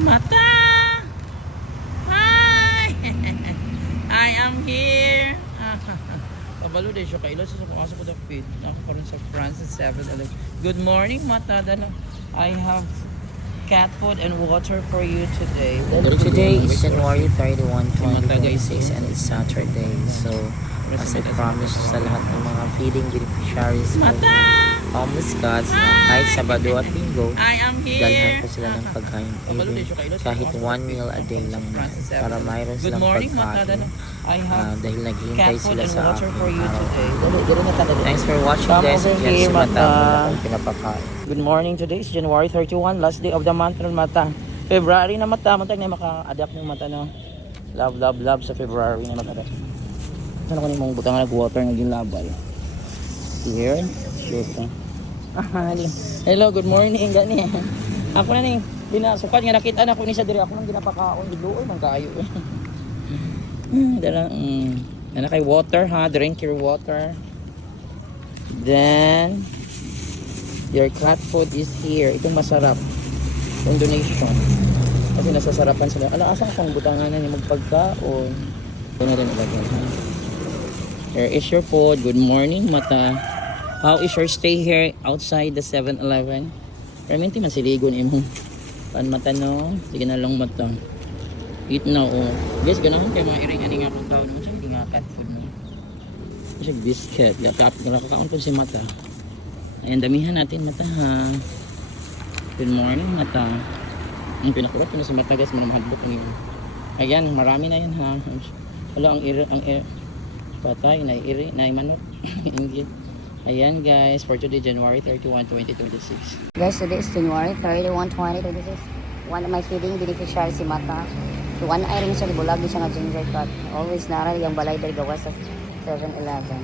Mata! Hi! I am here! Kabalo din siya kailo sa pumasok ko ng feed. Ako pa rin sa Francis 7-Eleven. Good morning, Mata. I have cat food and water for you today. Today is January 31, 2026 and it's Saturday. So, as I promised sa lahat ng mga feeding beneficiaries ko, homeless cats na kahit Sabado at Linggo, dalhan ko sila ng pagkain even kahit 1 meal a day lang para mayroon silang pagkain dahil naghihintay sila sa akin araw-araw. Thanks for watching guys. Yan si Mata akong pinapakain. Good morning. Today is January 31, last day of the month ng Mata. February na Mata. Mata na maka-adapt ng Mata, no? Love sa February na Mata. Ano ko ni mong butang nag-water naging labay. Here. Shoot. Hello, good morning. Gani. Ako na ning binasukat nga nakita na ko ni sa diri ako nang ginapakaon bigluoy man kaayo. Dala kay water ha, drink your water. Then your cat food is here. Itong masarap. Itong donation. Kasi nasasarapan sila. Ala asa akong butangan ni magpagkaon. Ito na rin ilagay. Here is your food. Good morning, Mata. How is your stay here outside the 7-Eleven? Perminti man siligon imo. Pan Mata, no? Sige na lang Mata. Eat na oh. Guys, ganahan kayo mga iring ani nga pang tao naman siya hindi nga cat food mo. Kasi biscuit. Nakakaon po si Mata. Ayan, damihan natin Mata ha. Good morning Mata. Ang pinakurot ko na si Mata guys, minamahadbok ang iyo. Ayan, marami na yan ha. Wala ang iri, patay, na manok. Ingit. Ayan guys, for today, January 31, 2026. Guys, today is January 31, 2026. One of my feeding beneficiaries si Mata. So, one eye rin siya, libulagi siya nga ginger cut. Always naralig ang balay dari gawa sa 7-Eleven.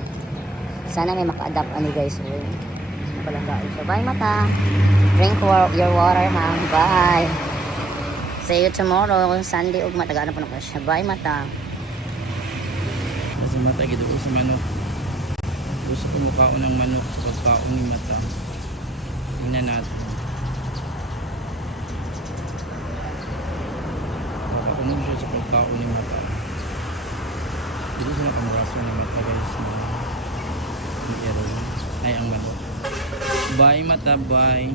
Sana may maka-adapt ani guys. Palanggaan siya. Bye Mata. Drink your water ha. Bye. See you tomorrow. Sunday ug matagaan na po na siya. Bye Mata. Kasi Mata, gito ko sa manok. Gusto ko mukhaon ng manok sa pagkaon ni Mata. Tingnan natin. Makakunin siya sa pagkaon ni Mata. Dito sila kamuraso ni Mata guys. Ay ang manok. Bye Mata, bye.